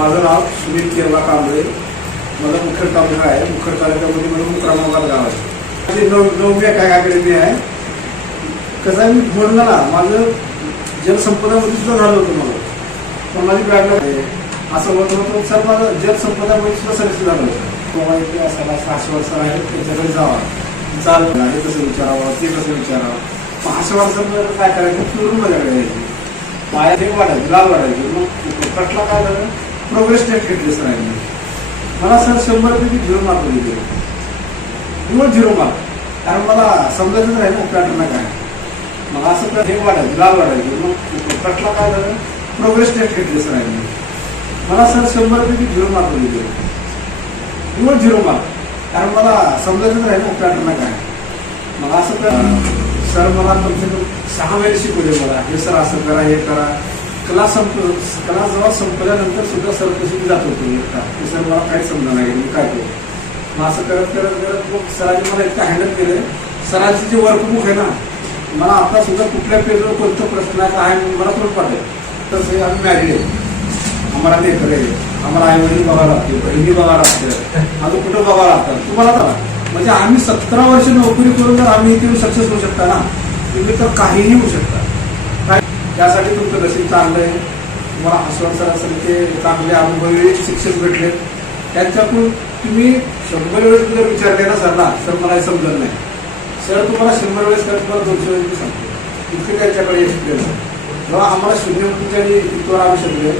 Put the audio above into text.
माझं नाव सुनील केरला कांबळे. माझा मुखेड तालुका आहे. मुखेड तालुक्यामध्ये मला मुक्रामाबाद गाव आहे. माझी नववी अकॅडमी आहे. कसं आहे, मी बोललो ना, माझं जलसंपदामध्ये सुद्धा झालं होतं मला, पण माझी बॅकलॉग आहे असं होत होतं. सर माझं जलसंपदामध्ये सुद्धा सिलेक्शन झालं होतं. किंवा इथे असायला 6 वर्ष आहे, त्याच्याकडे जावा, चाललं हे कसं विचारावं, ते कसं विचारावं. मग 6 वर्षांमध्ये काय करायचं, फिरून माझ्याकडे यायची, पाया हे वाढायची, लाल वाढायची. मग कटला काय झालं, प्रोग्रेस टेस्ट घेतली सर आहे. मला सर 100पैकी 0 मार्क दिले, निवड 0 मार्क. कारण मला समजायचं नाही ना पॅटर्न काय. मग असं हे वाढायचं, लाल वाढायची. मग कटला काय झालं, प्रोग्रेस टेस्ट घेतली सर आहे. मला सर 100पैकी 0 मार्क दिले, निवड 0 मार्क. कारण मला समजायचं नाही ना पॅटर्न काय. मग असं सर मला कमसे कम 6 महिने शिकवले मला, हे सर असं करा, हे करा. क्लास जेव्हा संपल्यानंतर सुद्धा सर कशी जात होतो एकटा, ते सर मला काहीच समजा नाही, मी काय करू. मग असं करत करत करत मग सरांनी मला इतकं हँडल केलं. सरांचं जे वर्कबुक आहे ना, मला आता सुद्धा कुठल्या पेजवर कोणतं प्रश्न आहे मला थोडं पाठवेल. तसं आम्ही मॅरिड आहे, आम्हाला लेकर आहे, आम्हाला आई वडील बघावं लागते, बहिणी बघावं लागतं, आम्ही कुठं बघावं लागतं. तुम्हाला तर म्हणजे आम्ही 17 वर्ष नोकरी करून जर आम्ही इथे सक्सेस होऊ शकता ना, तुम्ही तर काहीही होऊ शकता. काय त्यासाठी तुमचं नशीब चांगलं आहे. तुम्हाला आश्वासन सर असेल ते चांगले अनुभवी शिक्षक भेटले, त्यांच्याकडून तुम्ही 100 वेळेस जर विचार केला सरला, सर मला हे समजत नाही, सर तुम्हाला 100 वेळेस करत मला 200 वेळेस सांगतो. इतके त्याच्याकडे एक्सपिरियन्स आहे. जेव्हा आम्हाला 0 आणि इथवर आम्ही शिकले,